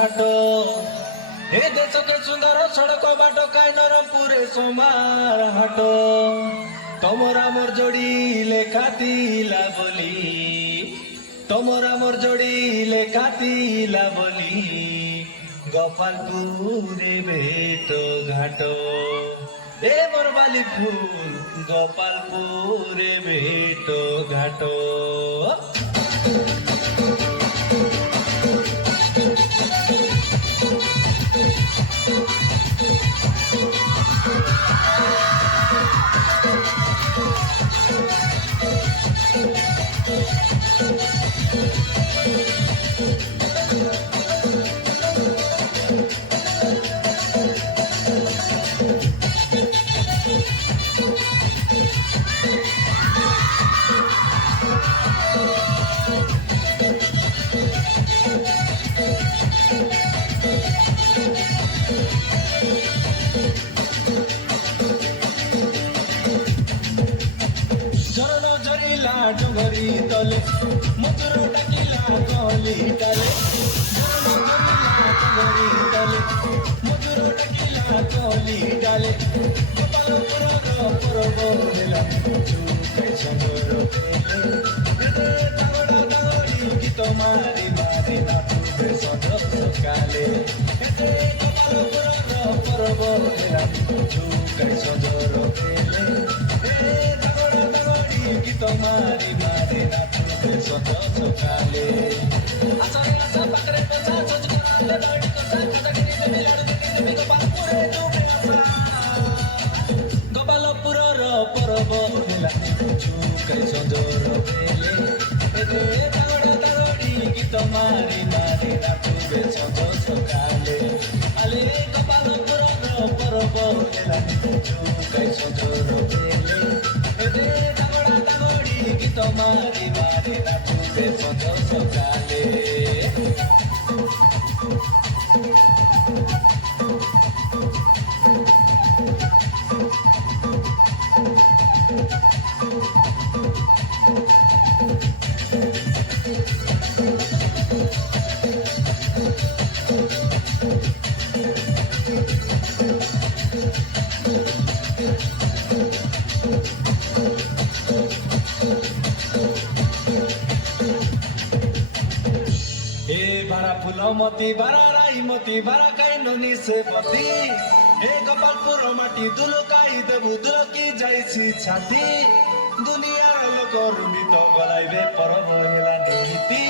ହାଟ ଏ ଦେଶକେ ସୁନ୍ଦର ସଡ଼କ ବାଟ କାଇ ନରପୁରେ ସମାର ହାଟ ତମର ଆମର ଯୋଡ଼ି ଲେଖା ଥିଲା ବୋଲି ତମର ଆମର ଯୋଡ଼ି ଲେଖା ଥିଲା ବୋଲି গোপালপুরে ভেট ঘাট এ বরবালি ফুল গোপালপুরে ভেট ঘাট ডগরি তলে মধুর ডাকিলা কলি তলে ডগরি তলে মধুর ডাকিলা কলি ডালে গোপালপুর পরব দিলাম চুকে সদর পেলে দাগড়া দাগড়ি গীত মারি মারি নাচুবে সদর সকালে গোপালপুর পরব দিলাম চুকে সদর পেলে গীত মারি মারি নাচুবে সদর সকালে আসরে আসা পাকরে পচা সজকালে বাড়ি কথা কাটাকিনি দেবি লাড়ু দেবি গোপালপুরে ডুবে আসা গোপালপুরর পরব হেলা চুকাই সদর পেলে এদে দাগড়া দাগড়ি গীত মারি মারি নাচুবে সদর সকালে আলে গোপালপুরর পরব হেলা চুকাই সদর পেলে এদে দাগড়া দাগড়ি গীত মারি মারি নাচুবে সদর সকালে ফুলমতি বারা রাইমতি বারা কাই ননি সে পতি এ গোপালপুর মাটি দুলকাই দেবু দুলকি যাইছি ছাতি দুনিয়ার লোক রুমিত গলাইবে পরব হেলা নীতি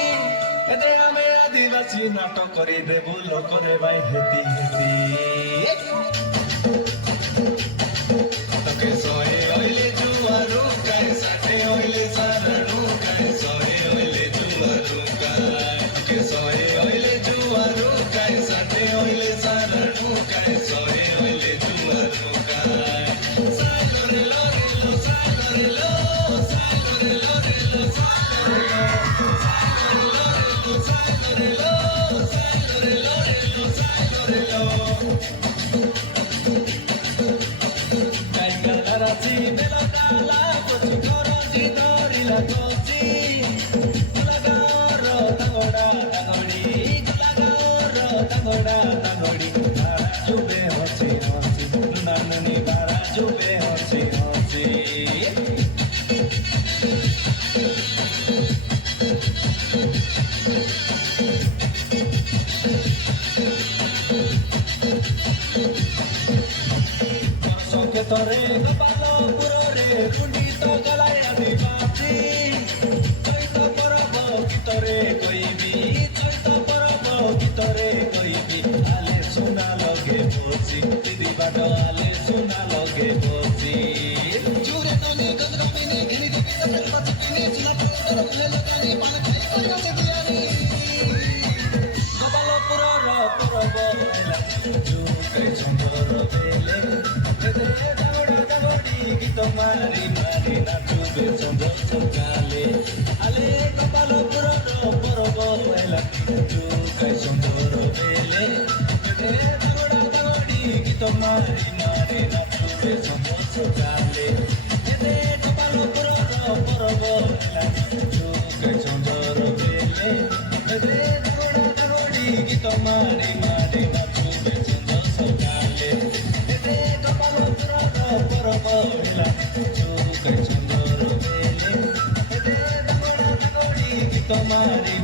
এতে আমি আদিবাসী নাটক করি দেবু লোক দেবাই হেতি হেতি তোকে সয়ে হইলে জুয়ারু কাই সাথে হইলে সারানু কাই সয়ে হইলে জুয়ারু কাই তোকে সয়ে হইলে জুয়ারু কাই সাথে হইলে সারানু কাই সয়ে হইলে জুয়ারু কাই সাইলরে লরে লো সাইলরে লো সাইলরে লরে লো সাইলরে লো সাইলরে লো সাইলরে লরে লো সাইলরে লো রাশি বেলকালা কচি করজি ধরিলা কচি গুলাগাঁর দাগড়া দাগড়ি গুলাগাঁর দাগড়া দাগড়ি বারা জুবে হসি হসি নানুনি বারা জুবে হসি হসি তরে গোপালপুরে পুণ্ডিত গলায় আদিবাসী চৈত পরব গীতরে কইবি চৈত পরব গীতরে কইবি আলে সোনা লগে বসি দিদি বাট আলে সোনা লগে বসি চুরে তনে গদরমিনে ঘিনি দিবি গদর বচিনি চিনা পড়র ফুলে লাগানি পান খাই কইরা দিয়ানি গোপালপুরর পরব হেলা চুকে সুন্দর বেলে গীত মারি মারি নাচুবে সদর সকালে আলে গোপালপুরর পরব হেলা চুকাই সুন্দর বেলে দাগড়া দাগড়ি গীত মারি মারি নাচুবে সদর সকালে গোপালপুরর পরব হেলা চুকাই সুন্দর বেলে দাগড়া দাগড়ি গীত ମାରି ମାରି ନାଚୁବେ ଚନ୍ଦ୍ର ସକାଳେ ଏବେ କପାଳ ପୁରାଣ ପରବ ହେଲା ଚଉକାଇ ଚନ୍ଦ୍ର ବେଲେ ଏବେ ଦାଙ୍ଗଡ଼ା ଦାଙ୍ଗଡ଼ି ଗୀତ ମାରି